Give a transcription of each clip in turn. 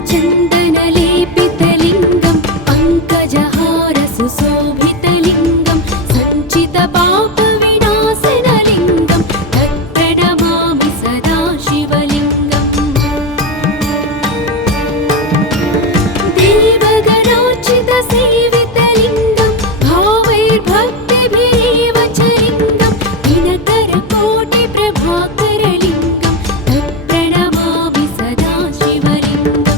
कुङ्कुमचन्दनलेपितलिङ्गं पङ्कजहारसुशोभितलिङ्गं सञ्चितपापविनाशनलिङ्गं तत्प्रणमामि सदा शिवलिङ्गम् देवगणार्चितसेवितलिङ्गं भावैर्भक्तिभिरेव च लिङ्गं दिनकरकोटिप्रभाकरलिङ्गं तत्प्रणमामि सदा शिवलिङ्गम्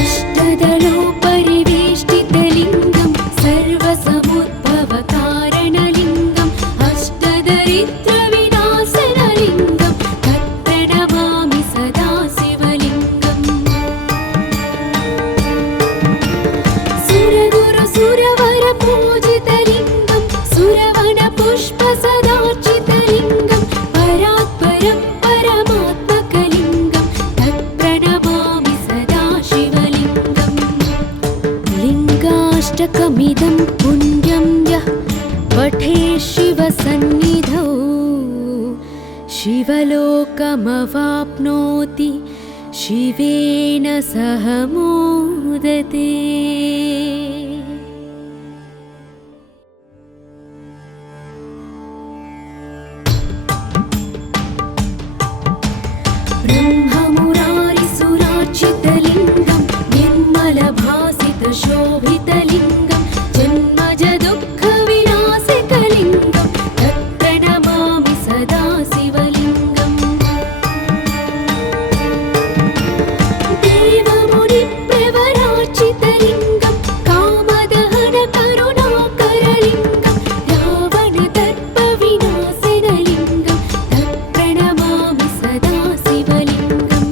अष्टदलोपरिवेष्टितलिङ्गं सर्वसमुद्भवकारणलिङ्गम् अष्टदरिद्रविनाशनलिङ्गं तत्प्रणमामि सदा शिवलिङ्गम् सुरगुरुसुरवरपूजितलिङ्गं सुरवनपुष्पसदार्चितलिङ्गं परात्परं परमात्मकलिङ्गं तत्प्रणमामि सदा शिवलिङ्गम् लिङ्गाष्टकमिदं पुण्यं यः पठेत् शिवसन्निधौ शिवलोकमवाप्नोति शिवेन सह मोदते। ब्रह्ममुरारिसुरार्चितलिङ्गं निर्मलभासितशोभितलिङ्गं जन्मजदुःखविनाशकलिङ्गं तत्प्रणमामि सदा शिवलिङ्गम् देवमुनिप्रवरार्चितलिङ्गं कामदहनकरुणाकरलिङ्गं रावणदर्पविनाशनलिङ्गं तत्प्रणमामि सदा शिवलिङ्गम्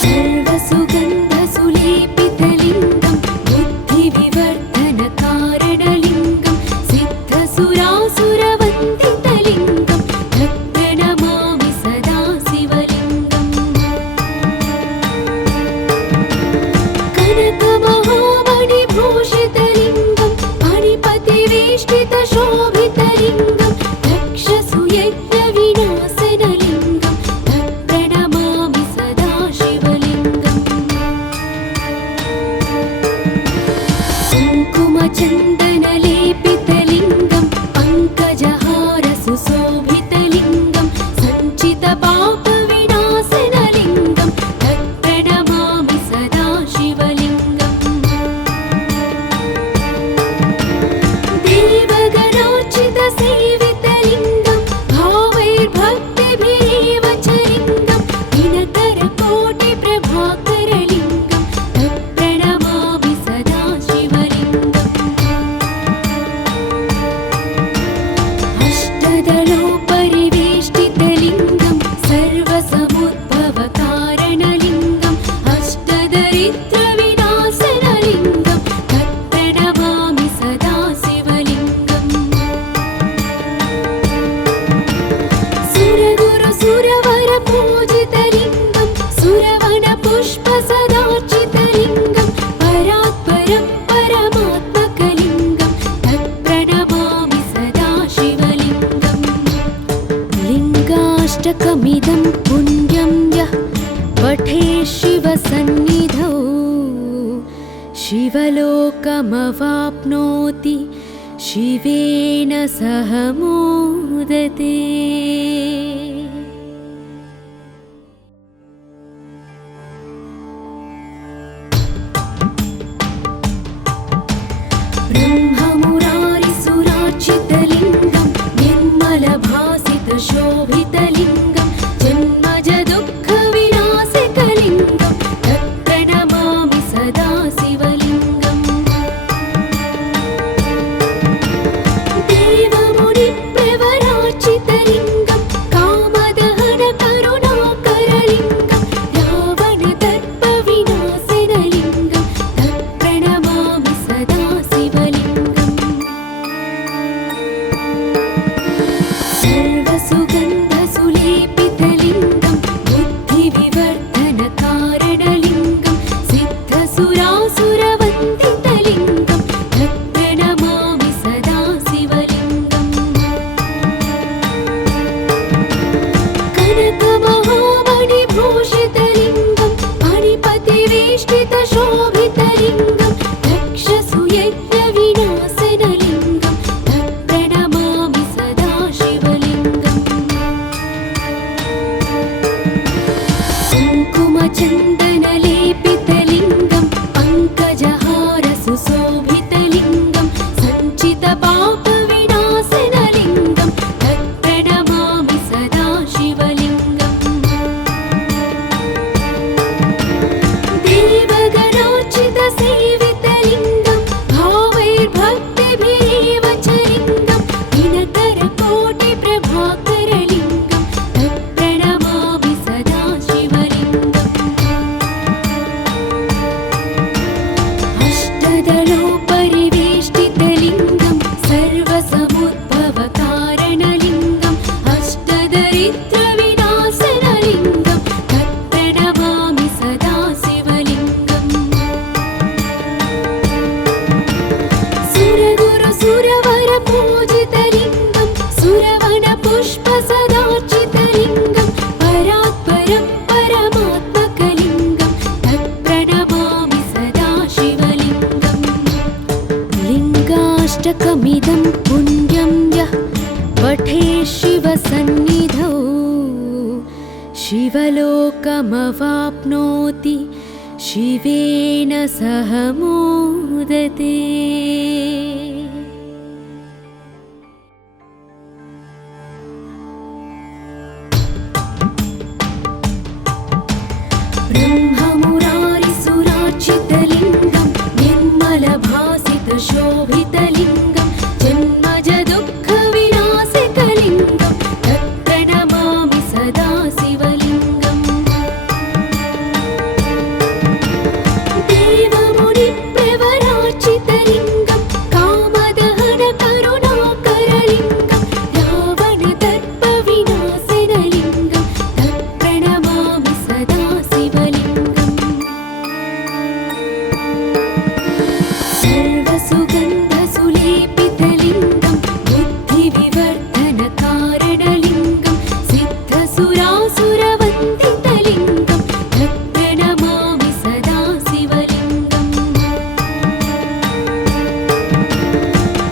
सर्वसुगन्धसुलेपितलिङ्गं बुद्धिविवर्धनकारणलिङ्गं सिद्धसुरासुरवन्दितलिङ्गं तत्प्रणमामि सदा शिवलिङ्गम् कनकमहामणिभूषितलिङ्गं मणिपतिवेष्टितशोभितलिङ्गं दक्षसुयज्ञविनाशनलिङ्गं तत्प्रणमामि सदा शिवलिङ्गम् कुङ्कुमचन्दनलेपितलिङ्गं पङ्कजहारसुशोभितलिङ्गं सञ्चितपापविनाशनलिङ्गं तत्प्रणमामि सदा शिवलिङ्गम् देवगणार्चितसेवितलिङ्गं भावैर्भक्तिभिरेव च लिङ्गं दिनकरकोटिप्रभाकरलिङ्गं तत्प्रणमामि सदा शिवलिङ्गम् अष्टदलोपरिवेष्टितलिङ्गं सर्वसमुद्भवकारणलिङ्गम् अष्टदरिद्रविनाशनलिङ्गं तत्प्रणमामि सदा शिवलिङ्गम् सुरगुरुसुरवरपूजितलिङ्गं सुरवनपुष्पसदार्चितलिङ्गं परात्परं परमात्मकलिङ्गं तत्प्रणमामि सदा शिवलिङ्गम् लिङ्गाष्टकमिदं पुण्यं यः पठेत् शिवसन्निधौ शिवलोकमवाप्नोति शिवेन सह मोदते। ब्रह्ममुरारिसुरार्चितलिङ्गं निर्मलभासितशोभितलिङ्गं जन्मजदुःखविनाशकलिङ्गं तत्प्रणमामि सदा शिवलिङ्गम् देवमुनिप्रवरार्चितलिङ्गं कामदहनकरुणाकरलिङ्गं रावणदर्पविनाशनलिङ्गं तत्प्रणमामि सदा शिवलिङ्गम् सर्वसुगन्धसुलेपितलिङ्गं बुद्धिविवर्धनकारणलिङ्गं सिद्धसुरासुरवन्दितलिङ्गं तत्प्रणमामि सदा शिवलिङ्गम् प्रभाकरलिङ्गं तत्प्रणमामि सदा शिवलिङ्गम् अष्टदलोपरिवेष्टितलिङ्गं सर्वसमुद्भवकारणलिङ्गम् अष्टदरिद्रविनाशनलिङ्गं तत्प्रणमामि सदा शिवलिङ्गम् सुरगुरुसुरवरपूजितलिङ्गं सुरवनपुष्पसदार्चितलिङ्गं परात्परं परमात्मकलिङ्गं तत्प्रणमामि सदा शिवलिङ्गम् लिङ्गाष्टकमिदं पुण्यं यः पठेत् शिवसन्निधौ शिवलोकमवाप्नोति शिवेन सह मोदते। ब्रह्ममुरारिसुरार्चितलिङ्गं निर्मलभासितशोभितलिङ्गं जन्मजदुःखविनाशकलिङ्गं तत्प्रणमामि सदा शिवलिङ्गम् देवमुनिप्रवरार्चितलिङ्गं कामदहनकरुणाकरलिङ्गं रावणदर्पविनाशनलिङ्गं तत्प्रणमामि सदा शिवलिङ्गम् सर्वसुगन्धसुलेपितलिङ्गं बुद्धिविवर्धनकारणलिङ्गं सिद्धसुरासुरवन्दितलिङ्गं तत्प्रणमामि सदा शिवलिङ्गम्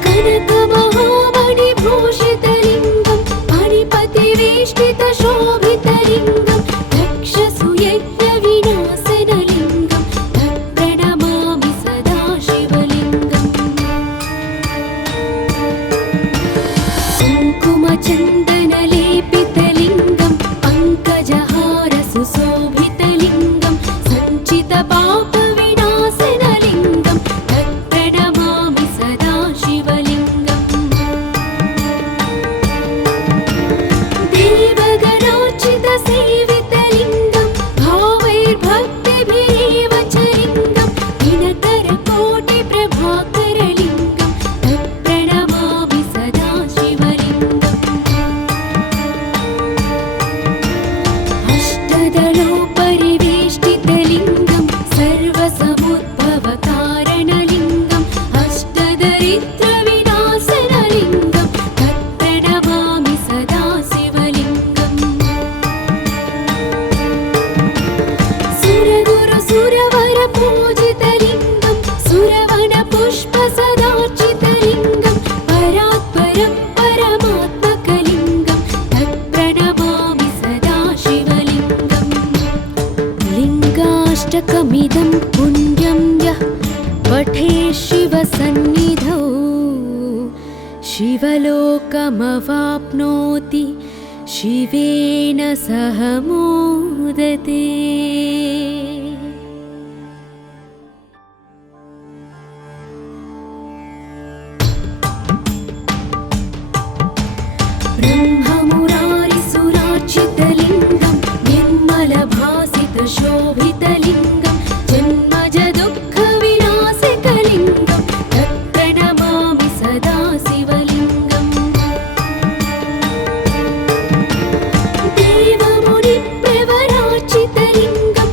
कनकमहामणिभूषितलिङ्गं मणिपतिवेष्टितशोभितलिङ्गं दक्षसुयज्ञविनाशनलिङ्गं तत्प्रणमामि सदा शिवलिङ्गम् कुङ्कुमचन्दनलेपितलिङ्गं पङ्कजहारसुशोभितलिङ्गं सञ्चितपापविनाशनलिङ्गं तत्प्रणमामि सदा शिवलिङ्गम् देवगणार्चितसेवितलिङ्गं भावैर्भक्तिभिरेव च लिङ्गं दिनकरकोटिप्रभाकरलिङ्गं तत्प्रणमामि सदा शिवलिङ्गम् अष्टदलोपरिवेष्टितलिङ्गं सर्वसमुद्भवकारणलिङ्गम् अष्टदरिद्रविनाशनलिङ्गं तत्प्रणमामि सदा शिवलिङ्गम् सुरगुरुसुरवरपूजितलिङ्गं सुरवनपुष्पसदार्चितलिङ्गं परात्परं परमात्मकलिङ्गं तत्प्रणमामि सदा शिवलिङ्गम् लिङ्गाष्टकमिदं पुण्यं यः पठेत् शिवसन्निधौ शिवलोकमवाप्नोति शिवेन सह मोदते। ब्रह्ममुरारिसुरार्चितलिङ्गं निर्मलभासितशोभितलिङ्गं जन्मजदुःखविनाशकलिङ्गं तत्प्रणमामि सदा शिवलिङ्गम् देवमुनिप्रवरार्चितलिङ्गं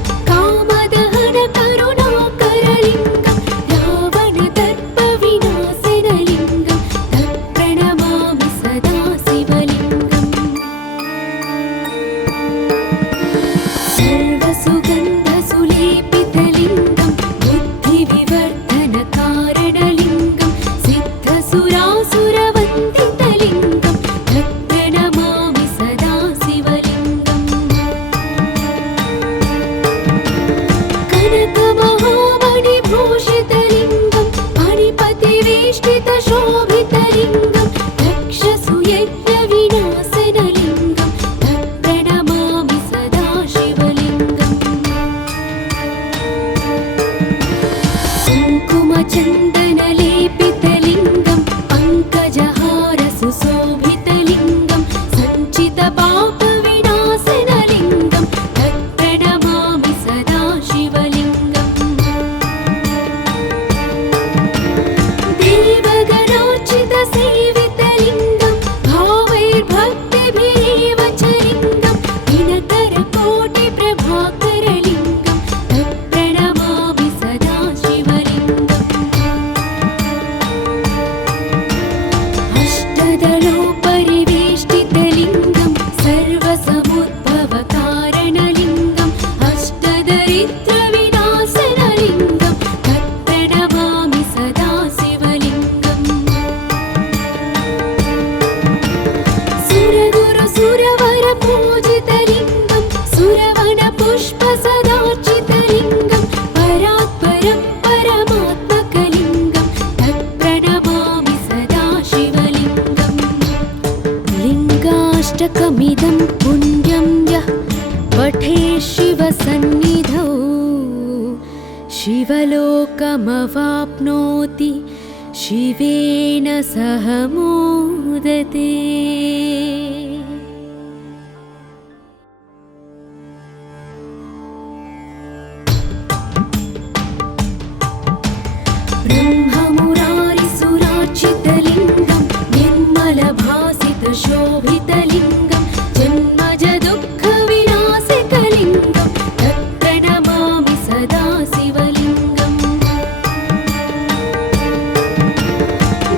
लिङ्गाष्टकमिदं पुण्यं यः पठे शिवसन्निधौ शिवलोकमवाप्नोति शिवेन सह मोदते। ब्रह्ममुरारिसुरार्चितलिङ्गं निर्मलभासितशोभितलिङ्गं जन्मजदुःखविनाशकलिङ्गं तत्प्रणमामि सदा शिवलिङ्गम्।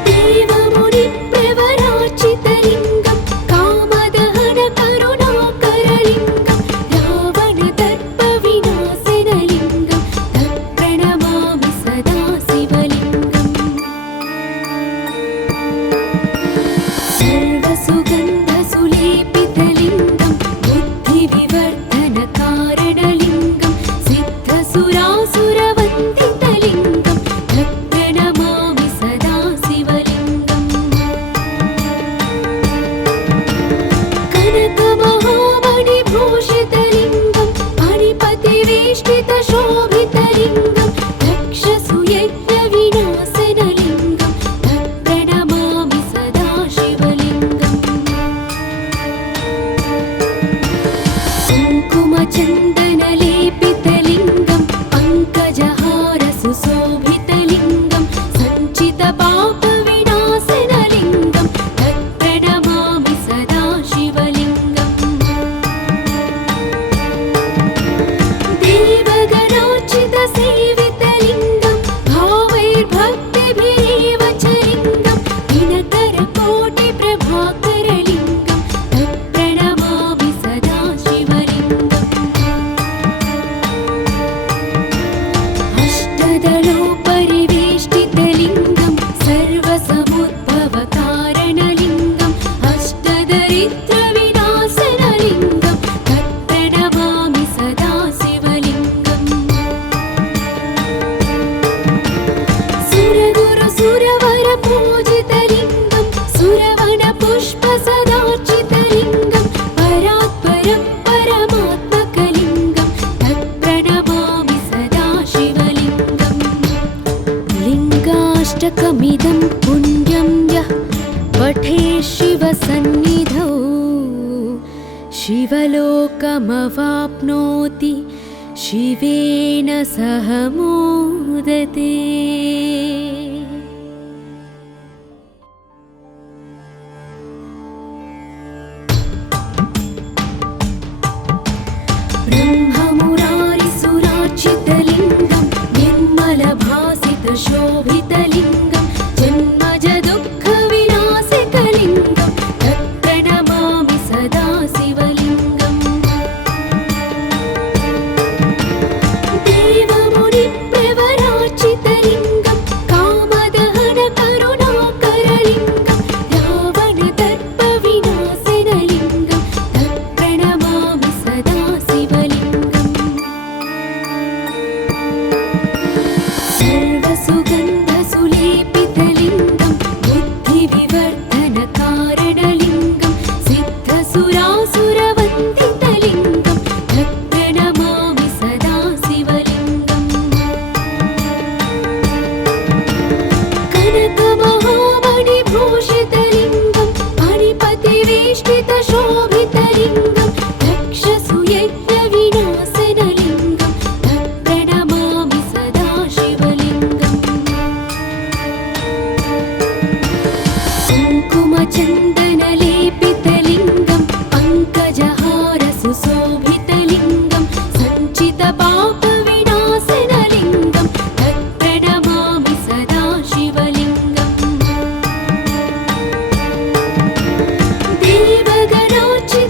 देवमुनिप्रवरार्चितलिङ्गं कामदहनकरुणाकरलिङ्गं रावणदर्पविनाशनलिङ्गं तत्प्रणमामि सदा शिवलिङ्गम्। सर्वसुगन्धसुलेपितलिङ्गं बुद्धिविवर्धनकारणलिङ्गं सिद्धसुरासुरवन्दितलिङ्गं तत्प्रणमामि सदा शिवलिङ्गम्। कनकमहामणिभूषितलिङ्गं मणिपतिवेष्टितशोभितलिङ्गं दक्षसुयज्ञविनाशनलिङ्गं तत्प्रणमामि सदा शिवलिङ्गम्। कुङ्कुमचन्दनलेपितलिङ्गं पङ्कजहारसुशोभितलिङ्गं सञ्चितपापविनाशनलिङ्गं तत्प्रणमामि सदा शिवलिङ्गम्। देवगणार्चितसेवितलिङ्गं भावैर्भक्तिभिरेव च लिङ्गं दिनकरकोटिप्रभाकरलिङ्गं तत्प्रणमामि सदा शिवलिङ्गम्। अष्टदलोपरिवेष्टितलिङ्गं सर्वसमुद्भवकारणलिङ्गं अष्टदरिद्रविनाशनलिङ्गं तत्प्रणमामि सदा शिवलिङ्गम्। सुरगुरुसुरवरपूजितलिङ्गं सुरवनपुष्पसदार्चितलिङ्गं परात्परं परमात्मकलिङ्गं तत्प्रणमामि सदा शिवलिङ्गम्। लिङ्गाष्टकमिदं पुण्यं यः पठे शिवसन्निधौ शिवलोकमवाप्नोति शिवेन सह मोदते। ब्रह्ममुरारिसुरार्चितलिङ्गं निर्मलभासितशोभितलिङ्गं जन्मजदुःखविनाशकलिङ्गं तत्प्रणमामि सदा शिवलिङ्गम्। देवमुनिप्रवरार्चितलिङ्गं कामदहनकरुणाकरलिङ्गं रावणदर्पविनाशनलिङ्गं तत्प्रणमामि सदा शिवलिङ्गम्। सर्वसुगन्धसुलेपितलिङ्गं बुद्धिविवर्धनकारणलिङ्गं सिद्धसुरासुरवन्दितलिङ्गं तत्प्रणमामि सदा शिवलिङ्गम्। कनकमहामणिभूषितलिङ्गं मणिपतिवेष्टितशोभितलिङ्गं दक्षसुयज्ञविनाशनलिङ्गं तत्प्रणमामि सदा शिवलिङ्गम्। कुङ्कुमचन्दनलेपितलिङ्गं पङ्कजहारसुशोभितलिङ्गं सञ्चितपापविनाशनलिङ्गं तत्प्रणमामि सदा शिवलिङ्गम्। देवगणार्चितलिङ्गं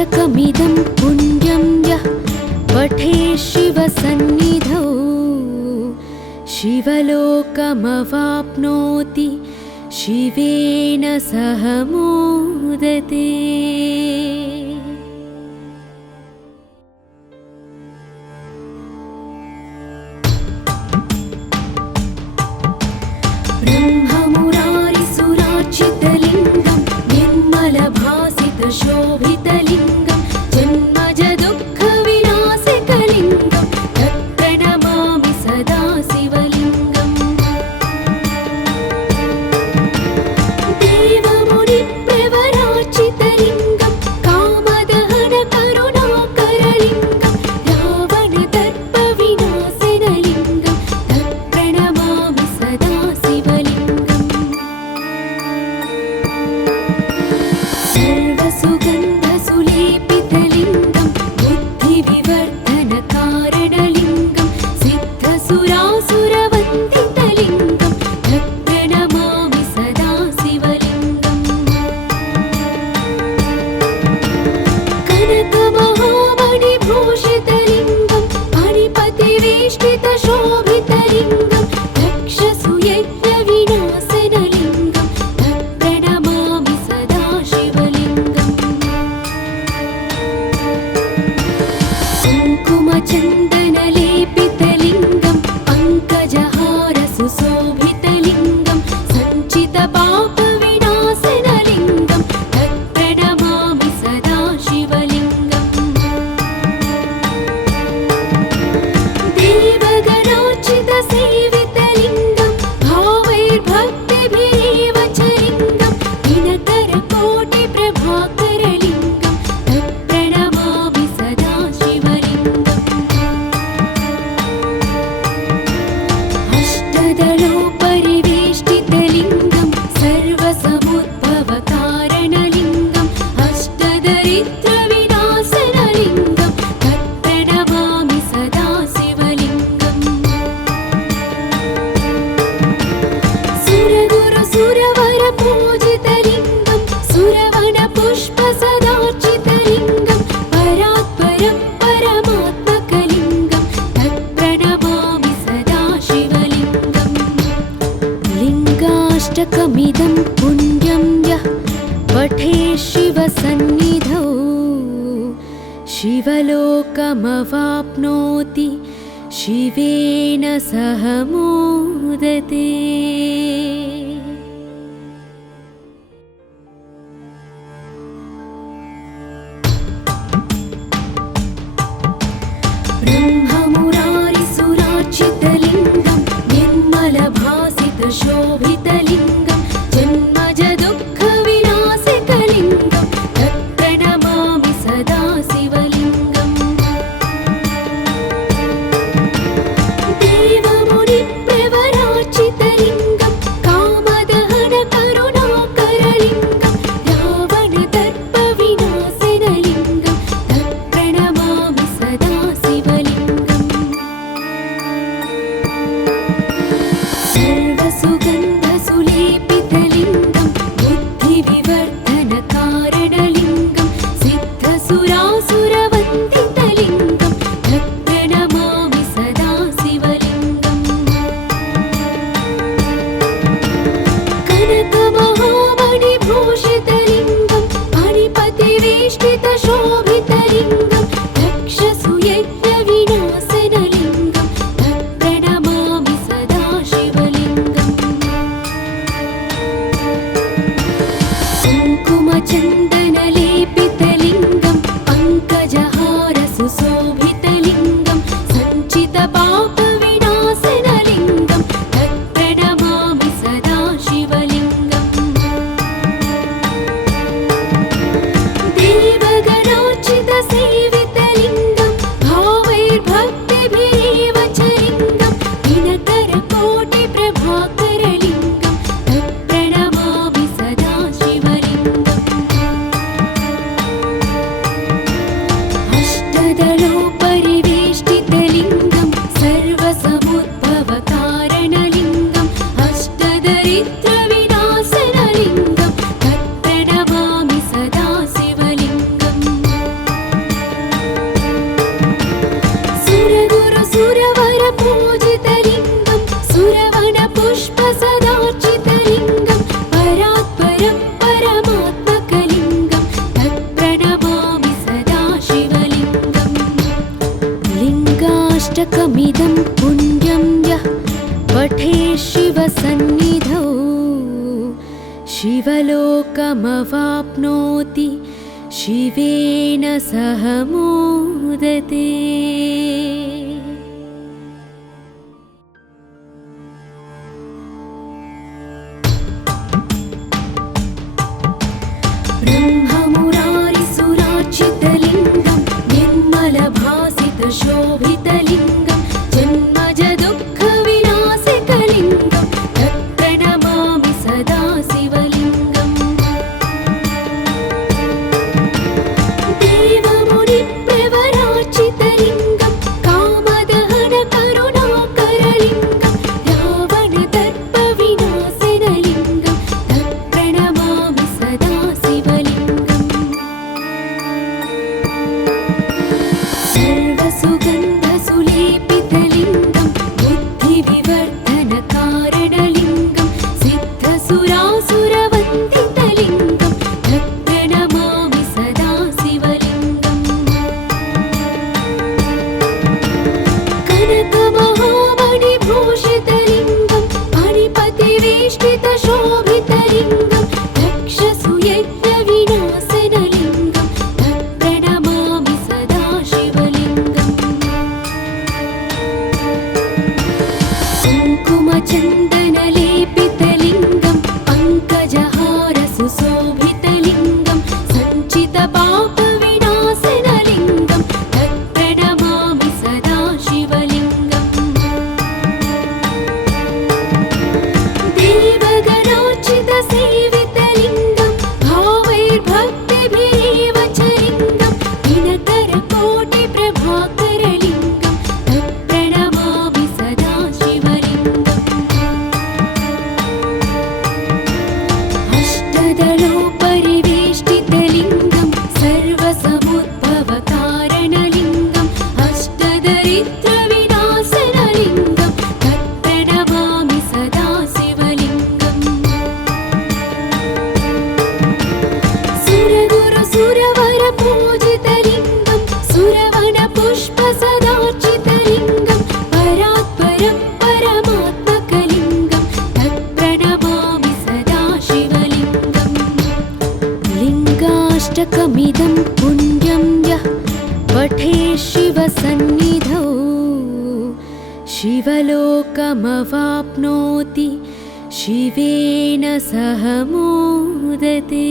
लिङ्गाष्टकमिदं पुण्यं यः पठे शिवसन्निधौ शिवलोकमवाप्नोति शिवेन सह मोदते। ब्रह्ममुरारिसुरार्चितलिङ्गं निर्मलभासितशोभितलिङ्गं जन्मजदुःखविनाशकलिङ्गं तत्प्रणमामि सदा शिवलिङ्गम्। देवमुनिप्रवरार्चितलिङ्गं कामदहनकरुणाकरलिङ्गं रावणदर्पविनाशनलिङ्गं तत्प्रणमामि सदा शिवलिङ्गम्। सर्वसुगन्धसुलेपितलिङ्गं बुद्धिविवर्धनकारणलिङ्गं सिद्धसुरासुरवन्दितलिङ्गं तत्प्रणमामि सदा शिवलिङ्गम्। कनकमहामणिभूषितलिङ्गं मणिपतिवेष्टितशोभितलिङ्गं दक्षसुयज्ञविनाशनलिङ्गं तत्प्रणमामि सदा शिवलिङ्गम्। कुङ्कुमचन्दनलेपितलिङ्गं पङ्कजहारसुशोभितलिङ्गं सञ्चितपापविनाशनलिङ्गं तत्प्रणमामि सदा शिवलिङ्गम्। देवगणार्चितसेवितलिङ्गं भावैर्भक्तिभिरेव च लिङ्गं दिनकरकोटिप्रभाकरलिङ्गं तत्प्रणमामि सदा शिवलिङ्गम्। अष्टदलोपरिवेष्टितलिङ्गं सर्वसमुद्भवकारणलिङ्गं अष्टदरिद्रविनाशनलिङ्गं तत्प्रणमामि सदा शिवलिङ्गम्। सुरगुरुसुरवरपूजितलिङ्गं सुरवनपुष्पसदार्चितलिङ्गं परात्परं परमात्मकलिङ्गं तत्प्रणमामि सदा शिवलिङ्गम्। लिङ्गाष्टकमिदं पुण्यं यः पठे शिवसन्निधौ शिवलोकमवाप्नोति शिवेन सह मोदते। ब्रह्ममुरारिसुरार्चितलिङ्गं निर्मलभासितशोभितलिङ्गं जन्मजदुःखविनाशकलिङ्गं तत्प्रणमामि सदा शिवलिङ्गम्। देवमुनिप्रवरार्चितलिङ्गं कामदहनकरुणाकरलिङ्गं रावणदर्पविनाशनलिङ्गं तत्प्रणमामि सदा शिवलिङ्गम्। सर्वसुगन्धसुलेपितलिङ्गं बुद्धिविवर्धनकारणलिङ्गं सिद्धसुरासुरवन्दितलिङ्गं तत्प्रणमामि सदा शिवलिङ्गम्। कनकमहामणिभूषितलिङ्गं मणिपतिवेष्टितशोभितलिङ्गं दक्षसुयज्ञविनाशनलिङ्गं तत्प्रणमामि सदा शिवलिङ्गम्। कुङ्कुमचन्दनलेपितलिङ्गं पङ्कजहारसुशोभितलिङ्गं सञ्चितपापविनाशनलिङ्गं तत्प्रणमामि सदा शिवलिङ्गम्। देवगणार्चितसेवितलिङ्गं भावैर्भक्तिभिरेव च लिङ्गं दिनकरकोटिप्रभाकरलिङ्गं तत्प्रणमामि सदा शिवलिङ्गम्। शिवलोकमवाप्नोति शिवेन सह मोदते। ब्रह्ममुरारिसुरार्चितलिङ्गं निर्मलभासितशोभितलिङ्गं जन्मजदुःखविनाशकलिङ्गं तत्प्रणमामि सदा शिवलिङ्गम्। देवमुनिप्रवरार्चितलिङ्गं कामदहनकरुणाकरलिङ्गं रावणदर्पविनाशनलिङ्गं तत्प्रणमामि सदा शिवलिङ्गम्। सर्वसुगन्धसुलेपितलिङ्गं बुद्धिविवर्धनकारणलिङ्गं सिद्धसुरासुरवन्दितलिङ्गं तत्प्रणमामि सदा शिवलिङ्गम्। कनकमहामणिभूषितलिङ्गं मणिपतिवेष्टितशोभितलिङ्गं दक्षसूयज्ञविनाशनलिङ्गं तत्प्रणमामि सदा शिवलिङ्गम्। कुङ्कुमचन्दनलेपितलिङ्गं पङ्कजहारसुशोभितलिङ्गं सञ्चितपापविनाशनलिङ्गं तत्प्रणमामि सदा शिवलिङ्गम्। देवगणार्चितसेवितलिङ्गं भावैर्भक्तिभिरेव च लिङ्गं दिनकरकोटिप्रभाकरलिङ्गं तत्प्रणमामि सदा शिवलिङ्गम्। अष्टदलोपरिवेष्टितलिङ्गं सर्वसमुद्भवकारणलिङ्गं अष्टदरिद्रविनाशनलिङ्गं तत्प्रणमामि सदा शिवलिङ्गम्। सुरगुरुसुरवरपूजितलिङ्गं सुरवनपुष्पसदार्चितलिङ्गं परात्परं परमात्मकलिङ्गं तत्प्रणमामि सदा शिवलिङ्गम्। लिङ्गाष्टकमिदं पुण्यं यः पठेत् शिवसन्निधौ शिवलोकमवाप्नोति शिवेन सह मोदते।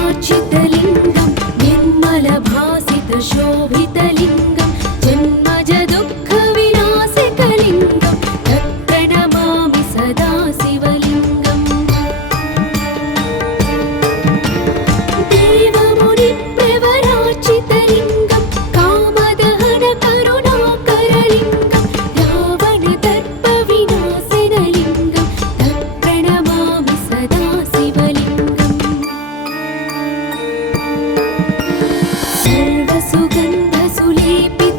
ब्रह्ममुरारिसुरार्चितलिङ्गं निर्मलभासितशोभितलिङ्गं जन्मजदुःखविनाशकलिङ्गं तत्प्रणमामि सदा शिवलिङ्गम्। देवमुनिप्रवरार्चितलिङ्गं कामदहनकरुणाकरलिङ्गं रावणदर्पविनाशनलिङ्गं तत्प्रणमामि सदा शिवलिङ्गम्। सर्वसुगन्धसुलेपितलिङ्गं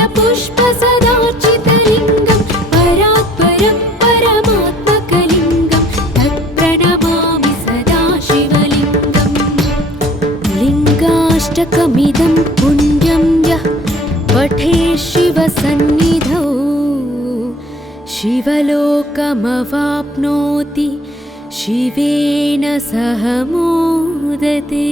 चन्दनपुष्पसदार्चितलिङ्गं परात्परं परमात्मकलिङ्गं तत्प्रणमामि सदा शिवलिङ्गम् लिङ्गाष्टकमिदं पुण्यं यः पठे शिवसन्निधौ शिवलोकमवाप्नोति शिवेन सह मोदते।